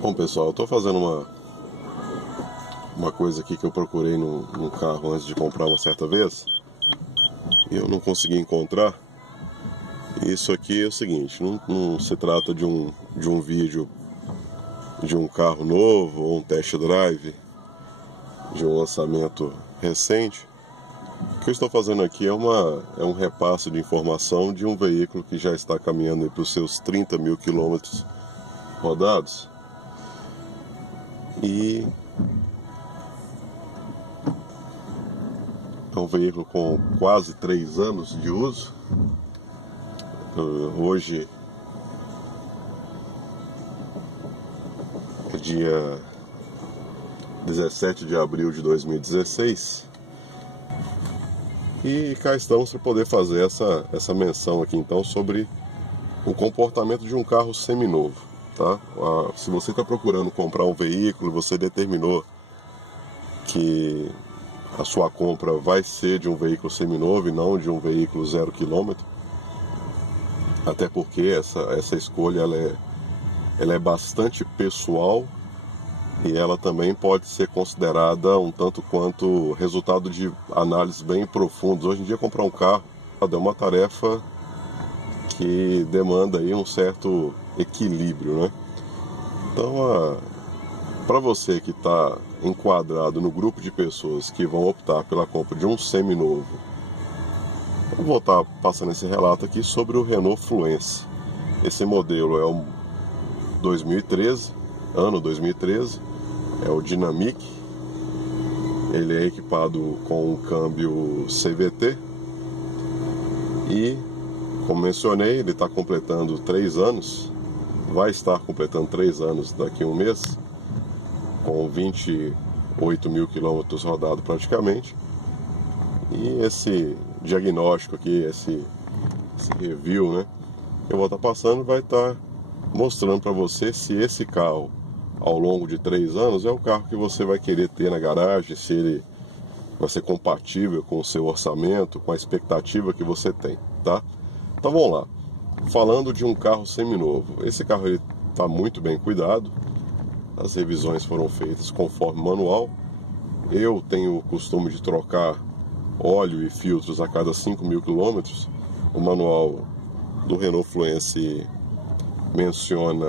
Bom, pessoal, eu estou fazendo uma coisa aqui que eu procurei num carro antes de comprar uma certa vez e eu não consegui encontrar. Isso aqui é o seguinte, não se trata de um vídeo de um carro novo ou um test drive de um lançamento recente. O que eu estou fazendo aqui é um repasse de informação de um veículo que já está caminhando para os seus 30 mil quilômetros rodados. E é um veículo com quase 3 anos de uso. Hoje é dia 17 de abril de 2016 e cá estamos para poder fazer essa menção aqui então sobre o comportamento de um carro seminovo, tá? Se você está procurando comprar um veículo, você determinou que a sua compra vai ser de um veículo seminovo e não de um veículo 0 km, até porque essa escolha ela é bastante pessoal e ela também pode ser considerada um tanto quanto resultado de análises bem profundas. Hoje em dia comprar um carro é uma tarefa que demanda aí um certo equilíbrio, né? Então, para você que está enquadrado no grupo de pessoas que vão optar pela compra de um seminovo, eu vou estar passando esse relato aqui sobre o Renault Fluence. Esse modelo é um 2013, ano 2013, é o Dynamic. Ele é equipado com um câmbio CVT e, como mencionei, ele está completando 3 anos, vai estar completando 3 anos daqui a um mês, com 28 mil quilômetros rodados praticamente. E esse diagnóstico aqui, esse review, né, que eu vou estar passando, vai estar mostrando para você se esse carro, ao longo de 3 anos, é o carro que você vai querer ter na garagem, se ele vai ser compatível com o seu orçamento, com a expectativa que você tem, tá? Então vamos lá. Falando de um carro seminovo, esse carro está muito bem cuidado, as revisões foram feitas conforme manual. Eu tenho o costume de trocar óleo e filtros a cada 5 mil quilômetros. O manual do Renault Fluence menciona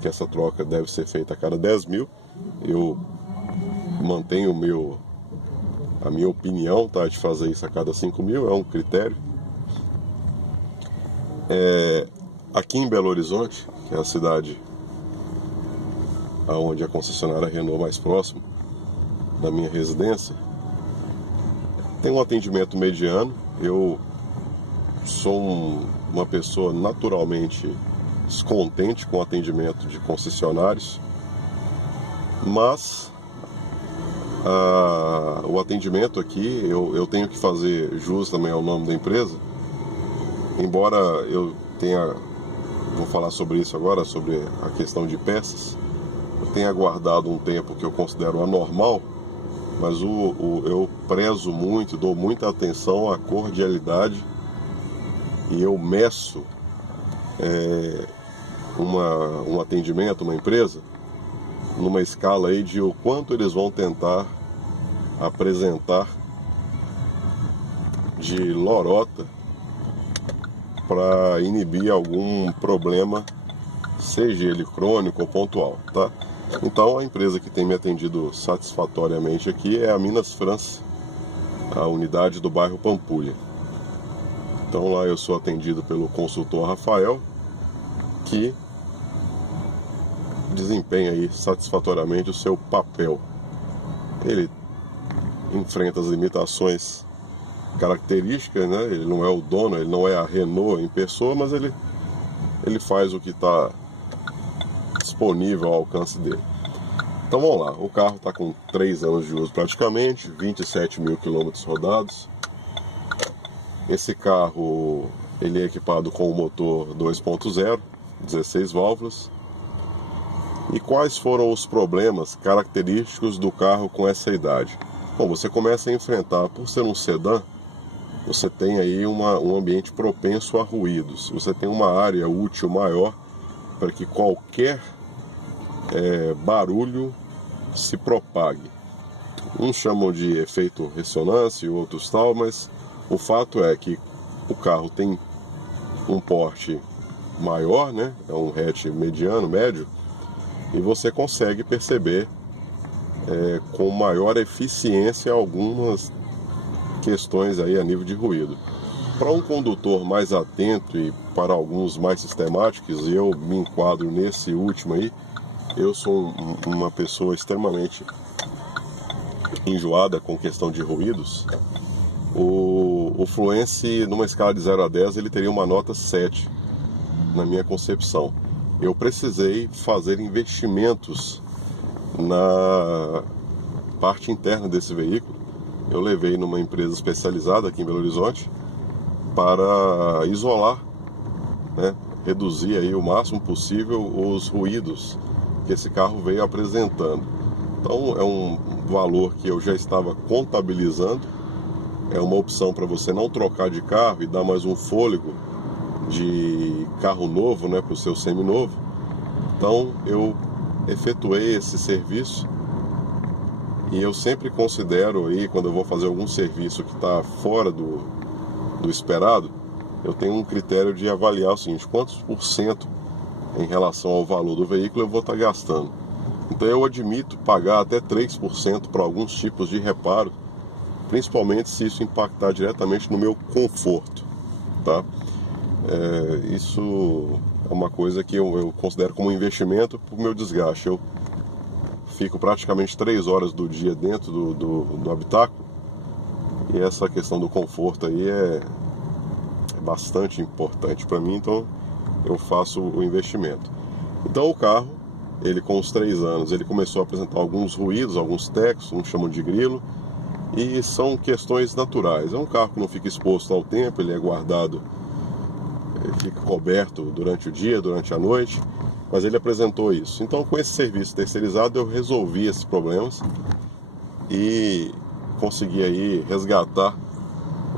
que essa troca deve ser feita a cada 10 mil. Eu mantenho a minha opinião, tá, de fazer isso a cada 5 mil, é um critério. Aqui em Belo Horizonte, que é a cidade onde a concessionária Renault mais próxima da minha residência, tem um atendimento mediano. Eu sou uma pessoa naturalmente descontente com o atendimento de concessionários, mas o atendimento aqui, eu tenho que fazer jus também ao nome da empresa, embora eu vou falar sobre isso agora, sobre a questão de peças. Eu tenho aguardado um tempo que eu considero anormal, mas eu prezo muito, dou muita atenção à cordialidade e eu meço um atendimento, uma empresa, numa escala aí de o quanto eles vão tentar apresentar de lorota para inibir algum problema, seja ele crônico ou pontual, tá? Então a empresa que tem me atendido satisfatoriamente aqui é a Minas France, a unidade do bairro Pampulha. Então lá eu sou atendido pelo consultor Rafael, que desempenha aí satisfatoriamente o seu papel. Ele enfrenta as limitações características, né? Ele não é o dono, ele não é a Renault em pessoa, mas ele faz o que está disponível ao alcance dele. Então vamos lá, o carro está com 3 anos de uso praticamente, 27 mil quilômetros rodados. Esse carro ele é equipado com o motor 2.0, 16 válvulas. E quais foram os problemas característicos do carro com essa idade? Bom, você começa a enfrentar, por ser um sedã, você tem aí um ambiente propenso a ruídos. Você tem uma área útil maior para que qualquer barulho se propague. Uns chamam de efeito ressonância e outros tal, mas o fato é que o carro tem um porte maior, né? É um hatch mediano, médio, e você consegue perceber com maior eficiência algumas questões aí a nível de ruído. Para um condutor mais atento e para alguns mais sistemáticos, e eu me enquadro nesse último aí, eu sou uma pessoa extremamente enjoada com questão de ruídos. O Fluence, numa escala de 0 a 10, ele teria uma nota 7, na minha concepção. Eu precisei fazer investimentos na parte interna desse veículo. Eu levei numa empresa especializada aqui em Belo Horizonte para isolar, né, reduzir aí o máximo possível os ruídos que esse carro veio apresentando. Então é um valor que eu já estava contabilizando, é uma opção para você não trocar de carro e dar mais um fôlego de carro novo, né, para o seu seminovo. Então eu efetuei esse serviço e eu sempre considero aí, quando eu vou fazer algum serviço que está fora do esperado, eu tenho um critério de avaliar o seguinte: quantos por cento em relação ao valor do veículo eu vou estar gastando. Então eu admito pagar até 3% para alguns tipos de reparo, principalmente se isso impactar diretamente no meu conforto, tá? Isso é uma coisa que eu considero como um investimento para o meu desgaste. Eu fico praticamente 3 horas do dia dentro do habitáculo, e essa questão do conforto aí é bastante importante para mim, então eu faço o investimento. Então o carro, ele com os 3 anos, ele começou a apresentar alguns ruídos, alguns tecos, uns chamam de grilo, e são questões naturais. É um carro que não fica exposto ao tempo, ele é guardado, ele fica coberto durante o dia, durante a noite, mas ele apresentou isso. Então com esse serviço terceirizado eu resolvi esses problemas e consegui aí resgatar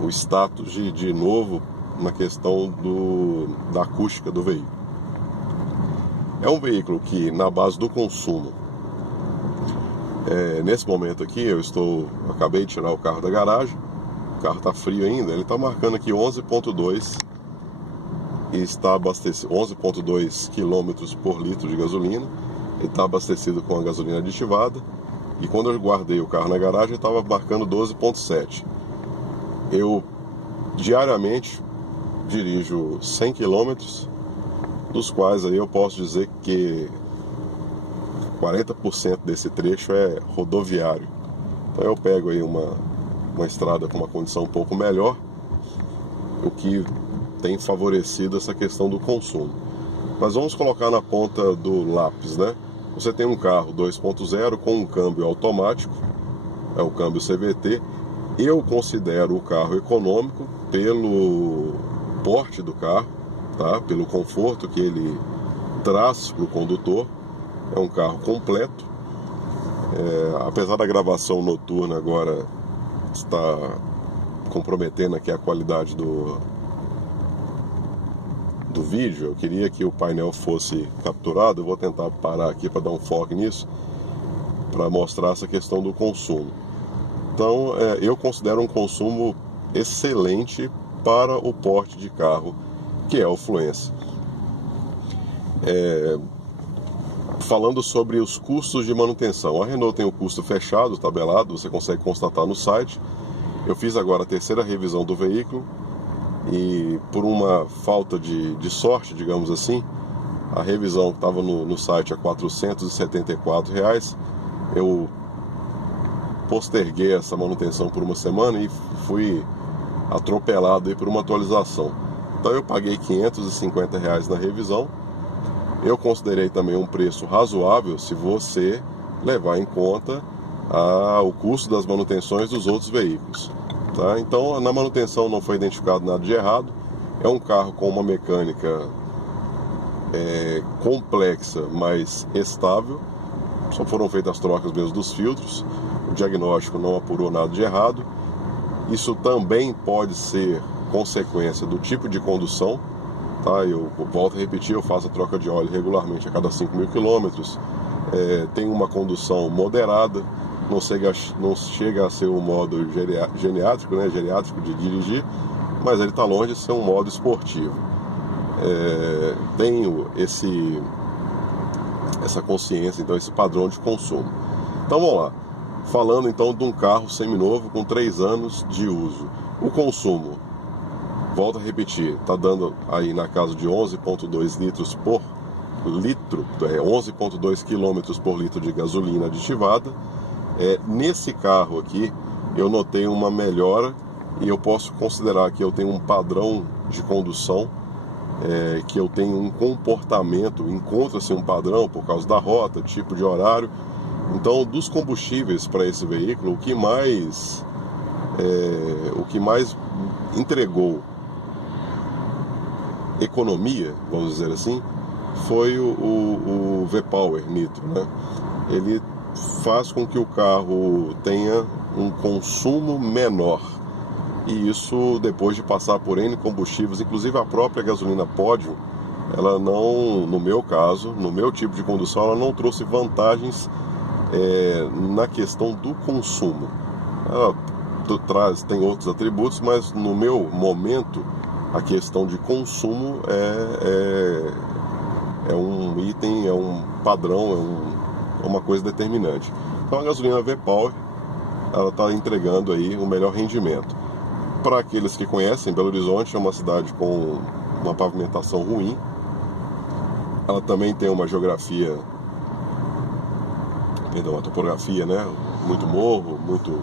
o status de novo na questão da acústica do veículo. É um veículo que, na base do consumo, nesse momento aqui, acabei de tirar o carro da garagem, o carro está frio ainda, ele está marcando aqui 11,2 e está abastecido 11,2 km por litro de gasolina. Ele está abastecido com a gasolina aditivada, e quando eu guardei o carro na garagem, estava marcando 12,7. Eu diariamente dirijo 100 km, dos quais aí eu posso dizer que 40% desse trecho é rodoviário. Então eu pego aí uma estrada com uma condição um pouco melhor, o que tem favorecido essa questão do consumo. Mas vamos colocar na ponta do lápis, né? Você tem um carro 2.0 com um câmbio automático, é o câmbio CVT. Eu considero o carro econômico pelo porte do carro, tá? Pelo conforto que ele traz para o condutor. É um carro completo. Apesar da gravação noturna agora estar comprometendo aqui a qualidade do vídeo, eu queria que o painel fosse capturado. Eu vou tentar parar aqui para dar um foco nisso, para mostrar essa questão do consumo. Então eu considero um consumo excelente para o porte de carro que é o Fluence. Falando sobre os custos de manutenção, a Renault tem o custo fechado, tabelado, você consegue constatar no site. Eu fiz agora a terceira revisão do veículo e, por uma falta de sorte, digamos assim, a revisão que estava no site a R$ 474, eu posterguei essa manutenção por uma semana e fui atropelado aí por uma atualização. Então eu paguei R$ 550 na revisão. Eu considerei também um preço razoável se você levar em conta o custo das manutenções dos outros veículos, tá? Então na manutenção não foi identificado nada de errado. É um carro com uma mecânica complexa, mas estável. Só foram feitas as trocas mesmo dos filtros. O diagnóstico não apurou nada de errado. Isso também pode ser consequência do tipo de condução, tá? Eu volto a repetir, eu faço a troca de óleo regularmente a cada 5.000 km. tem uma condução moderada, não chega a ser um modo geriátrico, né, geriátrico de dirigir, mas ele está longe de ser um modo esportivo. Tenho essa consciência, então, esse padrão de consumo. Então vamos lá, falando então de um carro seminovo com 3 anos de uso. O consumo, volto a repetir, está dando aí na casa de 11,2 litros por litro, 11,2 km por litro de gasolina aditivada. Nesse carro aqui eu notei uma melhora e eu posso considerar que eu tenho um padrão de condução, que eu tenho um comportamento, encontra-se um padrão por causa da rota, tipo de horário. Então, dos combustíveis para esse veículo, o que mais entregou economia, vamos dizer assim, foi o V-Power Nitro, né? Ele faz com que o carro tenha um consumo menor, e isso depois de passar por N combustíveis, inclusive a própria gasolina Pódio, ela não, no meu caso, no meu tipo de condução, ela não trouxe vantagens na questão do consumo. Ela tem outros atributos, mas no meu momento a questão de consumo é um item, é um padrão, é uma coisa determinante. Então a gasolina V-Power, ela está entregando aí o melhor rendimento. Para aqueles que conhecem, Belo Horizonte é uma cidade com uma pavimentação ruim. Ela também tem uma uma topografia, né? Muito morro, muito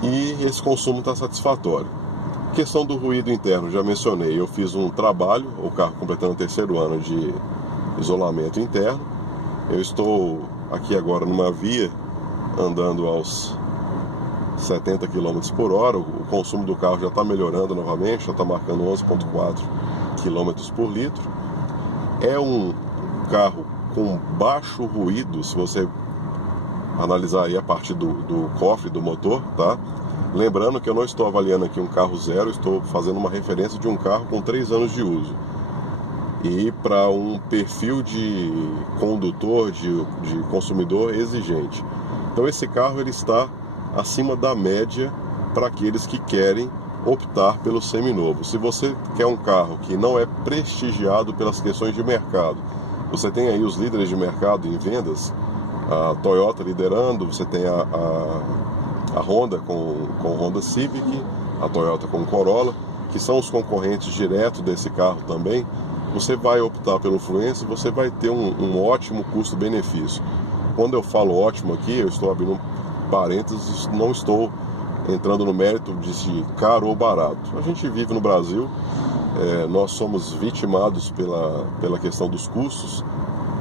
e esse consumo está satisfatório. Questão do ruído interno, já mencionei, eu fiz um trabalho, o carro completando o 3º ano de isolamento interno. Eu estou aqui agora numa via, andando aos 70 km por hora, o consumo do carro já está melhorando novamente, já está marcando 11,4 km por litro. É um carro com baixo ruído, se você analisar aí a parte do cofre do motor, tá? Lembrando que eu não estou avaliando aqui um carro zero, estou fazendo uma referência de um carro com 3 anos de uso. E para um perfil de condutor, de consumidor exigente. Então esse carro ele está acima da média para aqueles que querem optar pelo seminovo. Se você quer um carro que não é prestigiado pelas questões de mercado, você tem aí os líderes de mercado em vendas, a Toyota liderando, você tem a Honda com o Honda Civic, a Toyota com o Corolla, que são os concorrentes diretos desse carro também. Você vai optar pelo Fluence, você vai ter um ótimo custo-benefício. Quando eu falo ótimo aqui, eu estou abrindo parênteses, não estou entrando no mérito de se caro ou barato. A gente vive no Brasil, nós somos vitimados pela questão dos custos,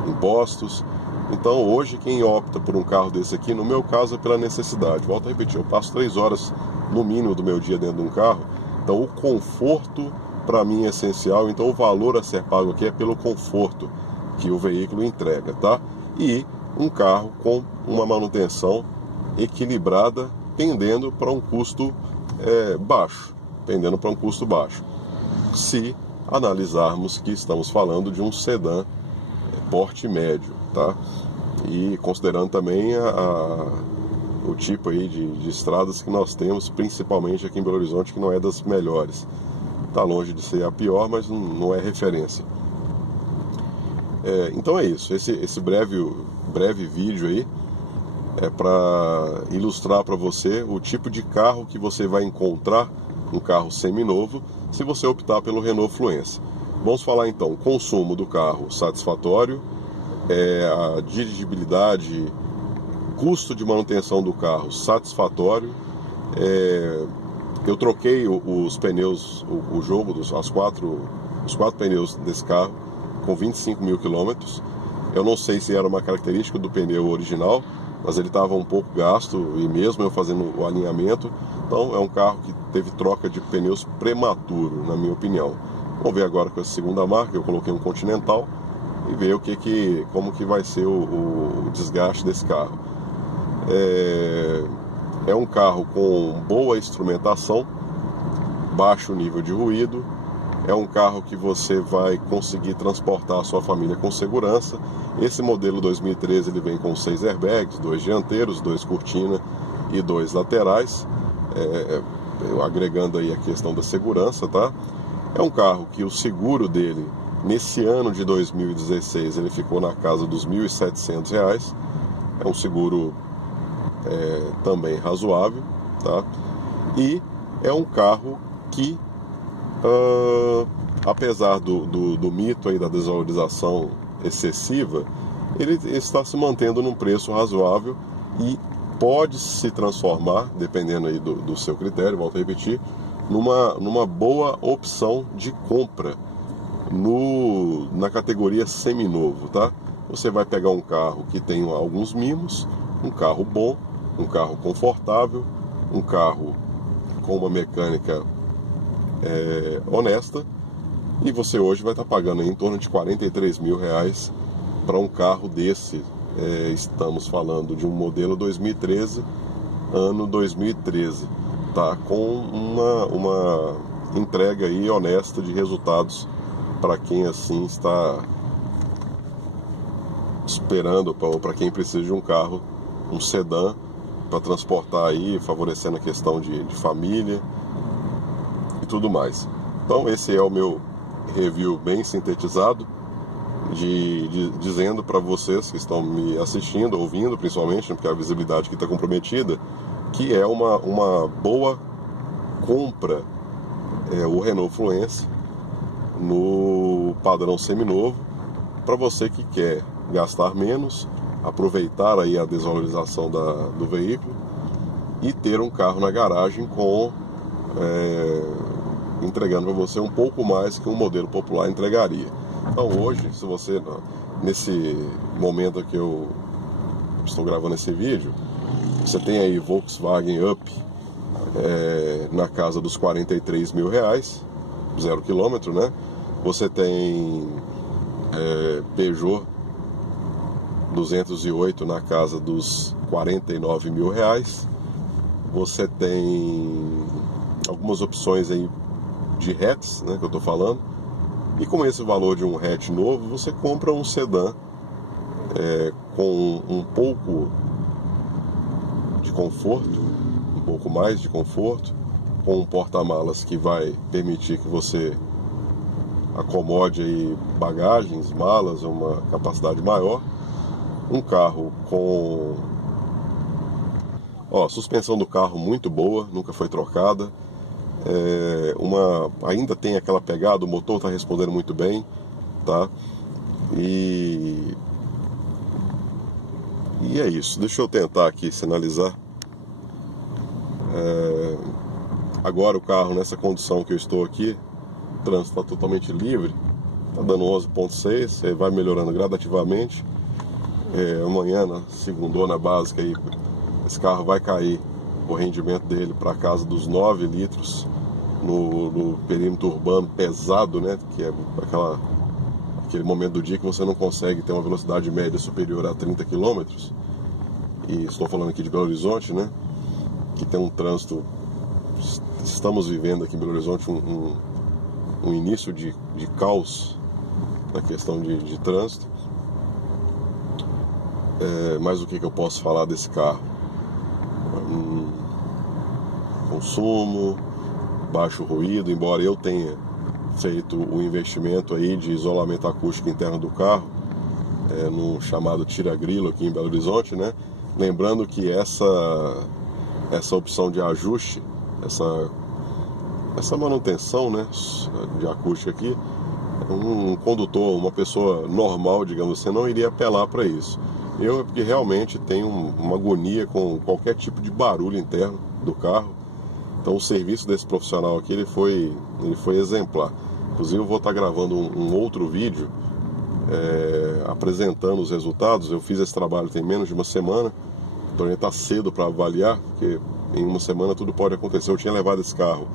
impostos. Então hoje quem opta por um carro desse aqui, no meu caso é pela necessidade. Volto a repetir, eu passo 3 horas no mínimo do meu dia dentro de um carro, então o conforto para mim é essencial, então o valor a ser pago aqui é pelo conforto que o veículo entrega, tá? E um carro com uma manutenção equilibrada, tendendo para um custo baixo, se analisarmos que estamos falando de um sedã porte médio, tá? E considerando também o tipo aí de estradas que nós temos, principalmente aqui em Belo Horizonte, que não é das melhores. Está longe de ser a pior, mas não é referência. Então é isso, esse breve vídeo aí é para ilustrar para você o tipo de carro que você vai encontrar, um carro seminovo, se você optar pelo Renault Fluence. Vamos falar então, consumo do carro satisfatório, a dirigibilidade, custo de manutenção do carro satisfatório. Eu troquei os pneus, os quatro pneus desse carro com 25 mil quilômetros. Eu não sei se era uma característica do pneu original, mas ele estava um pouco gasto, e mesmo eu fazendo o alinhamento, então é um carro que teve troca de pneus prematuro, na minha opinião. Vamos ver agora com essa segunda marca, eu coloquei um Continental, e ver como que vai ser o desgaste desse carro. É um carro com boa instrumentação, baixo nível de ruído, É um carro que você vai conseguir transportar a sua família com segurança. Esse modelo 2013 ele vem com 6 airbags, 2 dianteiros, 2 cortina e 2 laterais, agregando aí a questão da segurança, tá? É um carro que o seguro dele, nesse ano de 2016, ele ficou na casa dos R$ 1.700. É um seguro também razoável, tá? E é um carro que apesar do mito aí da desvalorização excessiva, ele está se mantendo num preço razoável e pode se transformar, dependendo aí do seu critério, volto a repetir, numa boa opção de compra na categoria seminovo, tá? Você vai pegar um carro que tem alguns mimos, um carro bom, um carro confortável, um carro com uma mecânica honesta, e você hoje vai estar pagando aí em torno de R$43 mil para um carro desse. Estamos falando de um modelo 2013, ano 2013, tá? Com uma entrega aí honesta de resultados para quem assim está esperando, para quem precisa de um carro, um sedã para transportar aí, favorecendo a questão de família e tudo mais. Então esse é o meu review bem sintetizado, dizendo para vocês que estão me assistindo, ouvindo principalmente, porque a visibilidade aqui está comprometida, que é uma boa compra o Renault Fluence no padrão seminovo, para você que quer gastar menos, aproveitar aí a desvalorização do veículo e ter um carro na garagem entregando para você um pouco mais que um modelo popular entregaria. Então hoje, se você, nesse momento que eu estou gravando esse vídeo, você tem aí Volkswagen Up na casa dos R$43 mil, 0 km, né? Você tem Peugeot 208 na casa dos R$49 mil. Você tem algumas opções aí de hatches, né, que eu estou falando. E com esse valor de um hatch novo, você compra um sedã com um pouco de conforto, um pouco mais de conforto, com um porta-malas que vai permitir que você acomode aí bagagens, malas, uma capacidade maior. Um carro com suspensão do carro muito boa, nunca foi trocada. Ainda tem aquela pegada, o motor está respondendo muito bem, tá? E é isso. Deixa eu tentar aqui sinalizar. Agora o carro, nessa condição que eu estou aqui, o trânsito está totalmente livre, está dando 11,6, vai melhorando gradativamente. Amanhã, na segundona básica, aí, esse carro vai cair o rendimento dele para casa dos 9 litros no perímetro urbano pesado, né? Que é aquele momento do dia que você não consegue ter uma velocidade média superior a 30 km. E estou falando aqui de Belo Horizonte, né? Que tem um trânsito. Estamos vivendo aqui em Belo Horizonte um início de caos na questão de trânsito. Mas o que eu posso falar desse carro? Consumo, baixo ruído, embora eu tenha feito o investimento aí de isolamento acústico interno do carro, no chamado tira-grilo aqui em Belo Horizonte, né? Lembrando que essa opção de ajuste, essa manutenção, né, de acústica aqui, um condutor, uma pessoa normal, digamos assim, não iria apelar para isso. Porque realmente tenho uma agonia com qualquer tipo de barulho interno do carro. Então o serviço desse profissional aqui ele foi exemplar. Inclusive eu vou estar gravando um outro vídeo apresentando os resultados. Eu fiz esse trabalho tem menos de uma semana, então ainda está cedo para avaliar, porque em uma semana tudo pode acontecer. Eu tinha levado esse carro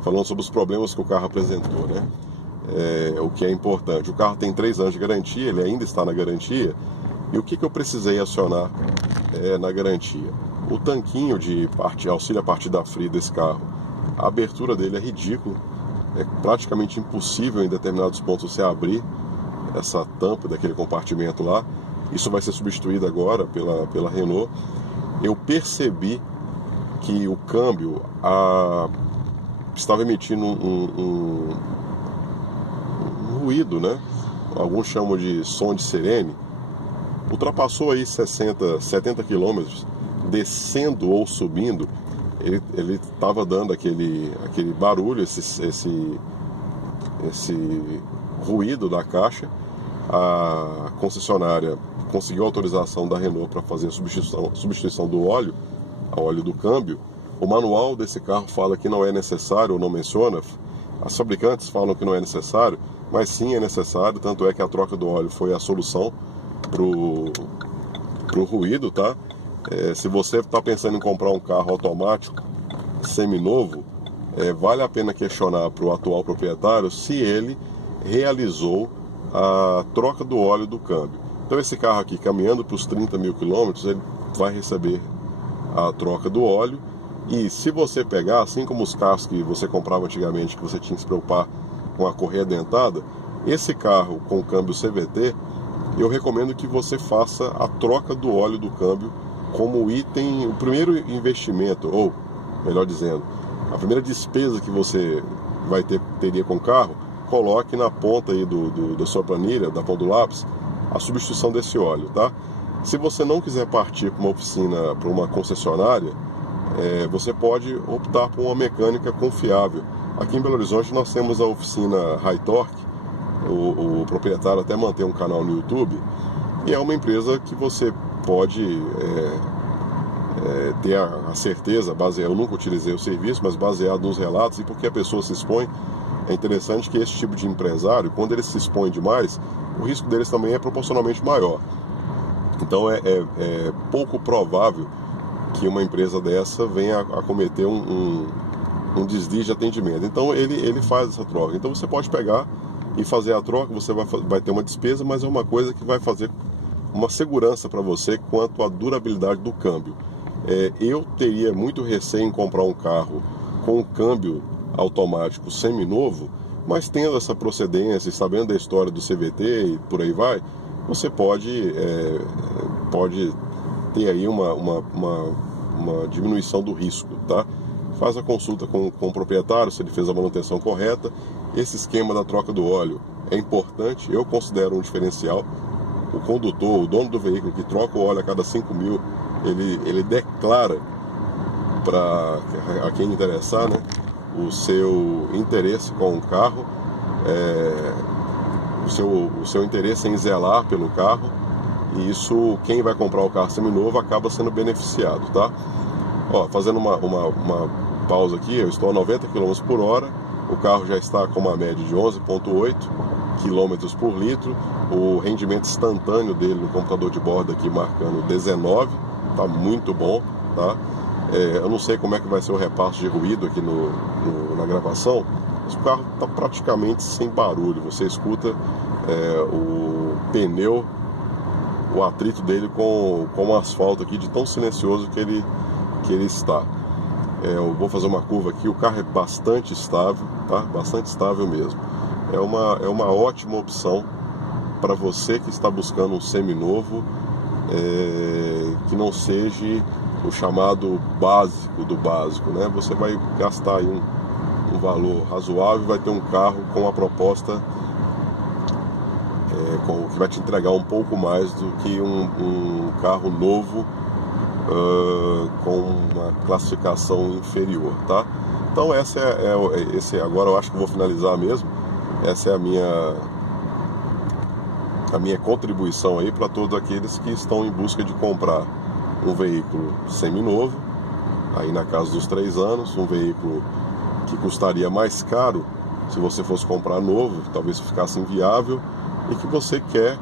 falando sobre os problemas que o carro apresentou, né? O que é importante, o carro tem 3 anos de garantia, ele ainda está na garantia. E o que eu precisei acionar na garantia? O tanquinho de auxílio a partida fria desse carro, a abertura dele é ridícula, é praticamente impossível em determinados pontos você abrir essa tampa daquele compartimento lá. Isso vai ser substituído agora pela Renault. Eu percebi que o câmbio estava emitindo um ruído, né? Alguns chamam de som de sirene. Ultrapassou aí 60, 70 quilômetros, descendo ou subindo, ele estava dando aquele barulho, esse ruído da caixa. A concessionária conseguiu autorização da Renault para fazer a substituição do óleo, a óleo do câmbio. O manual desse carro fala que não é necessário, ou não menciona. As fabricantes falam que não é necessário, mas sim é necessário, tanto é que a troca do óleo foi a solução pro ruído, tá? Se você está pensando em comprar um carro automático seminovo, vale a pena questionar para o atual proprietário se ele realizou a troca do óleo do câmbio. Então esse carro aqui, caminhando para os 30 mil quilômetros, ele vai receber a troca do óleo. E se você pegar, assim como os carros que você comprava antigamente, que você tinha que se preocupar com a correia dentada, esse carro com câmbio CVT, eu recomendo que você faça a troca do óleo do câmbio como item, o primeiro investimento, ou melhor dizendo, a primeira despesa que você teria com o carro. Coloque na ponta aí da sua planilha, da ponta do lápis, a substituição desse óleo, tá? Se você não quiser partir para uma oficina, para uma concessionária, você pode optar por uma mecânica confiável. Aqui em Belo Horizonte nós temos a oficina High Torque, o proprietário até mantém um canal no YouTube, e é uma empresa que você pode ter a certeza, eu nunca utilizei o serviço, mas baseado nos relatos e porque a pessoa se expõe. É interessante que esse tipo de empresário, quando ele se expõe demais, o risco deles também é proporcionalmente maior. Então é pouco provável que uma empresa dessa venha a cometer um deslize de atendimento. Então ele faz essa troca. Então você pode pegar e fazer a troca, você vai ter uma despesa, mas é uma coisa que vai fazer uma segurança para você quanto à durabilidade do câmbio. Eu teria muito receio em comprar um carro com um câmbio automático seminovo, mas tendo essa procedência, sabendo da história do CVT e por aí vai, você pode ter aí uma diminuição do risco, tá? Faz a consulta com o proprietário, se ele fez a manutenção correta. Esse esquema da troca do óleo é importante, eu considero um diferencial. O condutor, o dono do veículo que troca o óleo a cada 5 mil, ele declara para a quem interessar, né, o seu interesse com o carro, o seu interesse em zelar pelo carro, e isso, quem vai comprar o carro seminovo acaba sendo beneficiado, tá? Fazendo uma pausa aqui, eu estou a 90 km por hora, o carro já está com uma média de 11,8 km por litro, o rendimento instantâneo dele no computador de bordo aqui marcando 19, tá muito bom, tá? Eu não sei como é que vai ser o repasse de ruído aqui na gravação, mas o carro está praticamente sem barulho. Você escuta o pneu, o atrito dele com o asfalto aqui, de tão silencioso que ele está. Eu vou fazer uma curva aqui, o carro é bastante estável, tá? Bastante estável mesmo. É uma ótima opção para você que está buscando um seminovo, que não seja o chamado básico do básico, né? Você vai gastar aí um valor razoável e vai ter um carro com uma proposta que vai te entregar um pouco mais do que um carro novo com uma classificação inferior, tá? Então esse agora eu acho que vou finalizar mesmo. Essa é a minha contribuição aí para todos aqueles que estão em busca de comprar um veículo seminovo, aí na casa dos 3 anos, um veículo que custaria mais caro se você fosse comprar novo, talvez ficasse inviável, e que você quer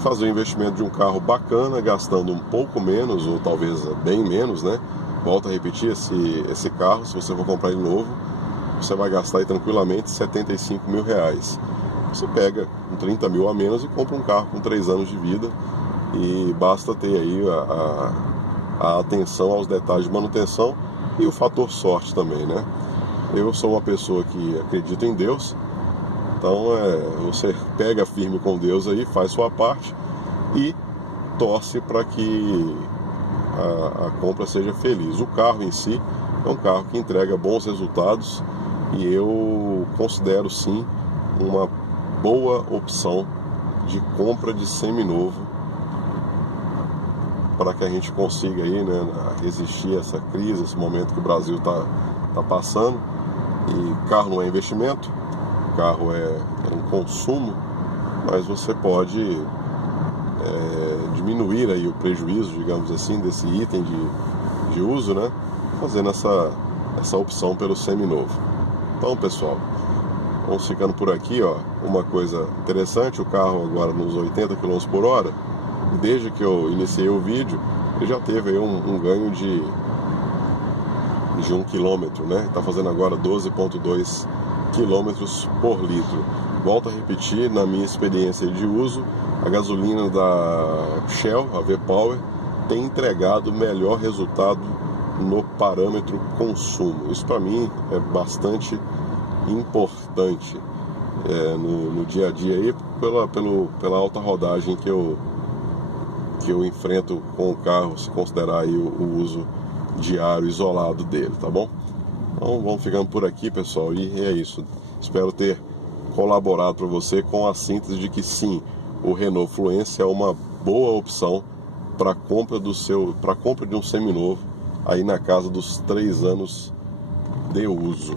fazer o investimento de um carro bacana, gastando um pouco menos, ou talvez bem menos, né? Volto a repetir, esse carro, se você for comprar ele novo, você vai gastar aí tranquilamente 75 mil reais. Você pega com 30 mil a menos e compra um carro com 3 anos de vida, e basta ter aí a atenção aos detalhes de manutenção e o fator sorte também, né? Eu sou uma pessoa que acredita em Deus, então você pega firme com Deus aí, faz sua parte e torce para que a compra seja feliz. O carro em si é um carro que entrega bons resultados e eu considero sim uma boa opção de compra de seminovo para que a gente consiga aí, né, resistir a essa crise, esse momento que o Brasil tá passando. E carro não é investimento, carro é um consumo, mas você pode diminuir aí o prejuízo, digamos assim, desse item de uso, né, fazendo essa opção pelo seminovo. Então, pessoal, vamos ficando por aqui, ó. Uma coisa interessante, o carro agora nos 80 km por hora, desde que eu iniciei o vídeo, ele já teve aí um ganho de 1 km, né? Está fazendo agora 12,2 km por litro. Volto a repetir, na minha experiência de uso, a gasolina da Shell, a V-Power, tem entregado melhor resultado no parâmetro consumo. Isso para mim é bastante importante no dia a dia aí, pela alta rodagem que eu enfrento com o carro, se considerar aí o uso diário isolado dele, tá bom? Então vamos ficando por aqui, pessoal, e é isso. Espero ter colaborado para você com a síntese de que sim, o Renault Fluence é uma boa opção para compra de um seminovo aí na casa dos 3 anos de uso.